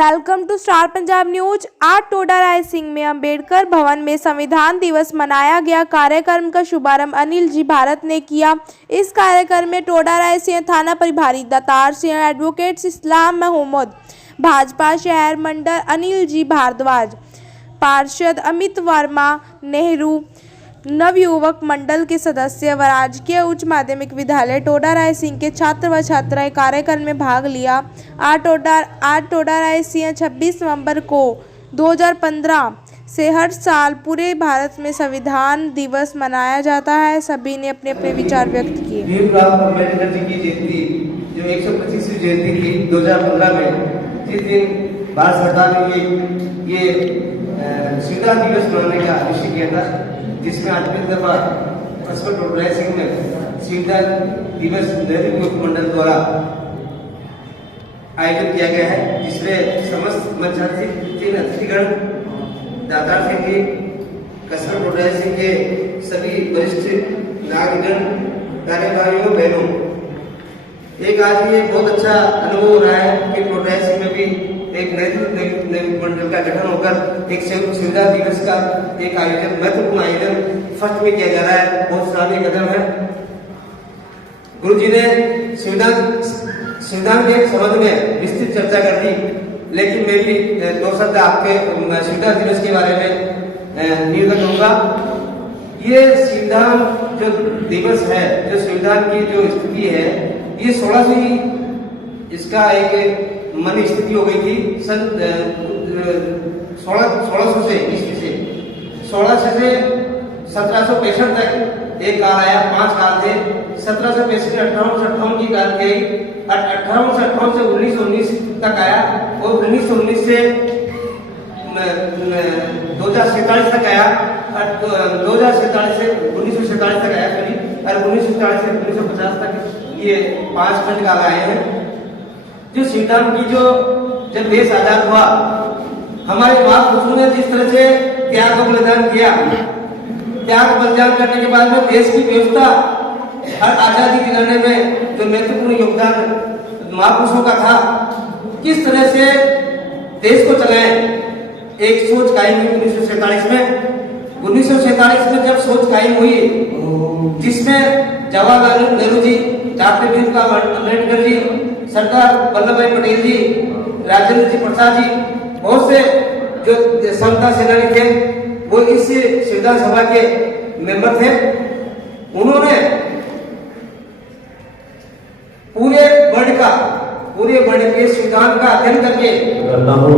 Welcome to Star Punjab News. आज टोडा रायसिंह में अंबेडकर भवन में संविधान दिवस मनाया गया। कार्यक्रम का शुभारंभ अनिल जी भारत ने किया। इस कार्यक्रम में टोडा रायसिंह थाना प्रभारी दातार सिंह, एडवोकेट इस्लाम महमूद, भाजपा शहर मंडल अनिल जी भारद्वाज, पार्षद अमित वर्मा, नेहरू नवयुवक मंडल के सदस्य व राजकीय उच्च माध्यमिक विद्यालय टोडा रायसिंह के छात्र व छात्राएं कार्यक्रम में भाग लिया। आज टोडा रायसिंह 26 नवंबर को 2015 से हर साल पूरे भारत में संविधान दिवस मनाया जाता है। सभी ने अपने अपने विचार व्यक्त किए। भीमराव अम्बेडकर जी की जयंती जो 125वीं जयंती थी 2015 में, जिस दिन भारत सरकार ने ये संविधान दिवस मनाने का निश्चय किया था, जिसमें आज की दफा टोडा रायसिंह में संविधान दिवस नेहरू मंडल द्वारा आयोजन किया गया है, जिसमें समस्त मंचासीन अतिथिगण, दातार सिंह जी, कसरत टोडा रायसिंह के सभी वरिष्ठ नागरिकगण, कार्यभारियों, बहनों, एक आज ये बहुत अच्छा अनुभव हो रहा है कि टोडा रायसिंह में भी एक नेहरू मंडल का गठन होकर एक संविधान दिवस का एक आयोजन, महत्वपूर्ण आयोजन फर्स्ट में किया जा रहा है। बहुत सराहनीय कदम है। गुरु जी ने संविधान के संबंध में विस्तृत चर्चा कर दी, लेकिन मैं भी 2 शब्द आपके संविधान दिवस के बारे में निवेदन करूंगा। ये संविधान जो दिवस है, जो संविधान की जो स्थिति है, ये 1600 इसका एक मन स्थिति हो गई थी सन 1600 से ईस्वी से 1600 से 1765 तक एक काल आया, 5 काल थे। 1765 से 1858 की काल गई, 1858 से 1919 तक आया, और 1919 से 2047 तक आया, 2047 से 1947 तक आया, और 1947 से 1950 तक ये 5 खंड काल आए हैं। जो संविधान की जब देश आजाद हुआ, हमारे महापुरुषों ने जिस तरह से त्याग बलिदान किया, त्याग बलिदान करने के बाद में देश की व्यवस्था और आजादी दिलाने में जो महत्वपूर्ण योगदान महापुरुषों का था, किस तरह से देश को चलाए, एक सोच कायम हुई 1947 में। 1947 में जब सोच कायम हुई, जिसमें जवाहरलाल नेहरू जी, डॉक्टर भीमराव अम्बेडकर जी, सरदार वल्लभ भाई पटेल जी, राजेंद्र जी प्रसाद जी, बहुत से जो समता सेनानी थे, वो इस संविधान सभा के मेंबर थे। उन्होंने पूरे वर्ल्ड के संविधान का अध्ययन करके करता हूँ।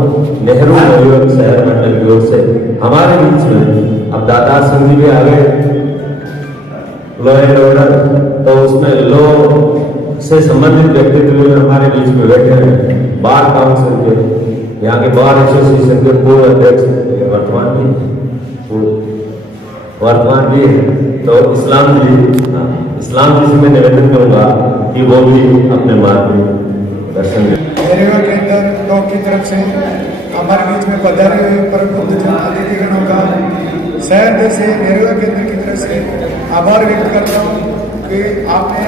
नेहरू नवयुवक शहर मंडल की ओर से हमारे बीच में अब दातार सिंह जी भी आ गए, लॉ एंड ऑर्डर, तो उसमें लॉ से संबंधित व्यक्तित्व भी हमारे बीच में बैठे हैं। बार काउंसिल के, यहाँ के बार एसोसिएशन के पूर्व अध्यक्ष वर्तमान भी है। तो इस्लाम जी से मैं निवेदन करूंगा कि वो भी अपने मार्ग में दर्शन दें। नेहरू केंद्र ब्लॉक की तरफ से हमारे बीच में पधारे हुए परम पूज्य अतिथिगणों का शहर से नेहरू केंद्र की तरफ से आभार व्यक्त करता हूँ कि आपने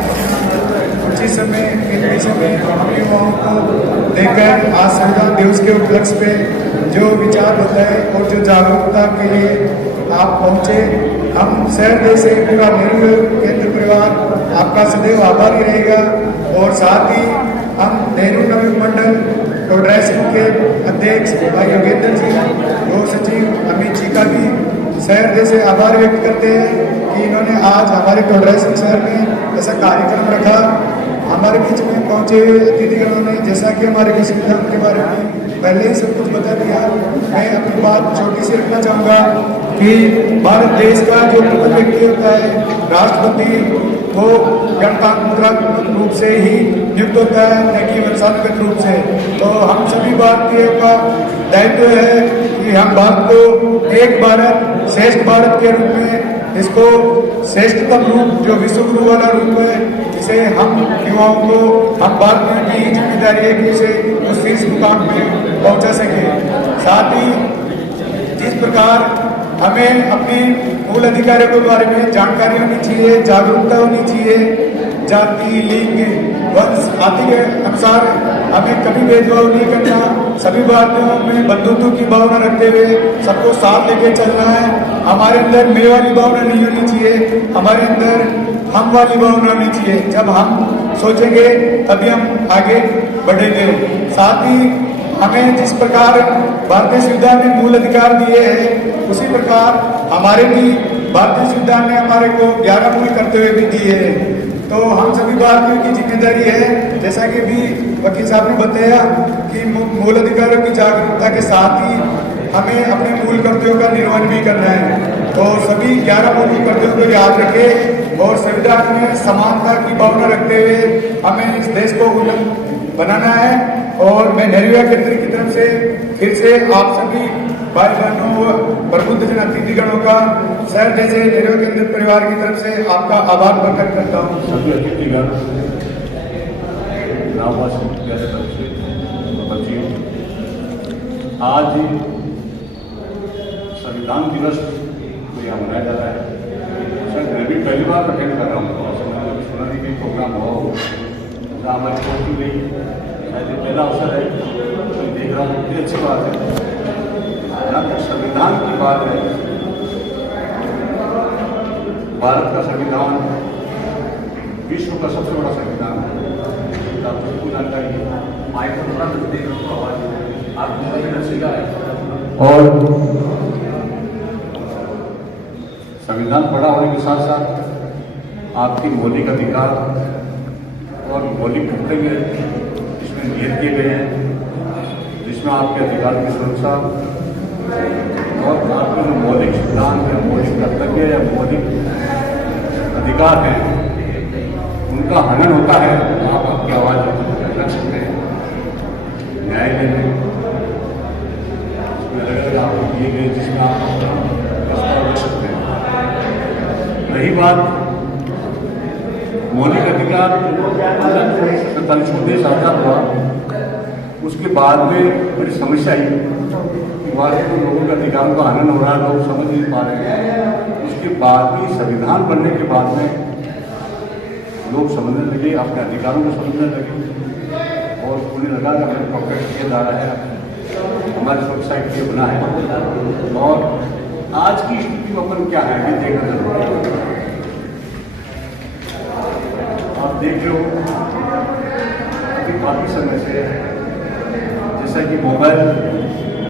कुछ ही समय इन विषय में हम युवाओं को लेकर आज संविधान दिवस के उपलक्ष्य पे जो विचार होता है और जो जागरूकता के लिए आप पहुंचे। हम शहर से पूरा नेहरू केंद्र परिवार आपका सदैव आभारी रहेगा, और साथ ही हम नेहरू नवयुवक मंडल टोडा रायसिंह के अध्यक्ष भाई योगेंद्र जी, गृह सचिव अमित जी का भी शहर से आभार व्यक्त करते हैं कि इन्होंने आज हमारे टोडा रायसिंह शहर में ऐसा कार्यक्रम रखा। हमारे बीच में पहुंचे हुए अतिथिगणों ने जैसा कि हमारे संविधान के बारे में पहले ही सब कुछ बता दिया, मैं अपनी बात छोटी सी रखना चाहूँगा कि भारत देश का जो प्रमुख व्यक्ति होता है, राष्ट्रपति, वो गणतंत्रात्मक रूप से ही नियुक्त होता है, न कि वंशानुगत रूप से। तो हम सभी भारतीयों का दायित्व है कि हम भारत को एक भारत श्रेष्ठ भारत के रूप में, इसको श्रेष्ठतम रूप जो विश्व गुरु वाला रूप है, इसे हम युवाओं को, हम भारतीयों की जिम्मेदारी है कि इसे उस शीर्ष मुकाम में पहुंचा सके। साथ ही जिस प्रकार हमें अपने मूल अधिकारों के बारे में जानकारी होनी चाहिए, जागरूकता होनी चाहिए, जाति, लिंग, वंश आदि के अनुसार हमें कभी भेदभाव नहीं करना। सभी भारतीयों में बंधुत्व की भावना रखते हुए सबको साथ लेके चलना है। हमारे अंदर मैं वाली भावना नहीं होनी चाहिए, हमारे अंदर हम वाली भावना होनी चाहिए। जब हम सोचेंगे तभी हम आगे बढ़ेंगे। साथ ही हमें जिस प्रकार भारतीय संविधान ने मूल अधिकार दिए हैं, उसी प्रकार हमारे भी भारतीय संविधान ने हमारे को 11 मूल करते हुए भी दिए हैं। तो हम सभी भारतीयों की जिम्मेदारी है, जैसा कि भी वकील साहब ने बताया, कि मूल अधिकारों की जागरूकता के साथ ही हमें अपने मूल कर्तव्यों का निर्वहन भी करना है। तो सभी 11 मूल कर्तव्यों को याद रखें और संविधान में समानता की भावना रखते हुए हमें इस देश को उन्नत बनाना है। और मैं नेहरू केंद्र की तरफ से फिर से आप सभी भाई बहनों व प्रबुद्ध जन अतिथिगणों का शहर जैसे नेहरू केंद्र परिवार की तरफ से आपका आभार प्रकट करता हूँ। सभी अतिथिगण, ग्रामवासी जैसे बच्चे, आज संविधान दिवस को यहाँ मनाया जा रहा है। सर, मैं भी पहली बार अटेंड कर रहा हूँ, सुना नहीं कि प्रोग्राम हुआ हो जहाँ हमारी पोस्टिंग गई, शायद ये पहला अवसर है, तो देख रहा हूँ, ये अच्छी बात है। जहाँ तक संविधान की बात है, भारत का संविधान विश्व का सबसे बड़ा संविधान है, आपको जानकारी है। और संविधान बड़ा होने के साथ साथ आपकी मौलिक अधिकार और मौलिक कर्तव्य इसमें नियत किए गए हैं, जिसमें आपके अधिकार की सुरक्षा और आपके जो मौलिक सिद्धांत या मौलिक कर्तव्य या मौलिक अधिकार हैं, उनका हनन होता है तो आप आपकी आवाज़ रख सकते हैं न्यायालय में। इसमें अलग अलग आपको दिए गए जिसमें आप प्रस्ताव रख सकते हैं। रही बात मौलिक अधिकार 1947 को देश आजाद हुआ, उसके बाद में बड़ी समस्या आई कि वास्तव में लोगों के अधिकारों का हनन हो रहा है, लोग समझ नहीं पा रहे हैं। उसके बाद भी संविधान बनने के बाद में लोग समझने लगे, अपने अधिकारों को समझने लगे और उन्हें लगा कि हमें प्रोटेक्ट किया जा रहा है, हमारी सुरक्षा के लिए बना है। और आज की स्थिति में अपन क्या है ये देखना जरूरी है। आप देख रहे हो अभी काफ़ी समय से जैसा कि मोबाइल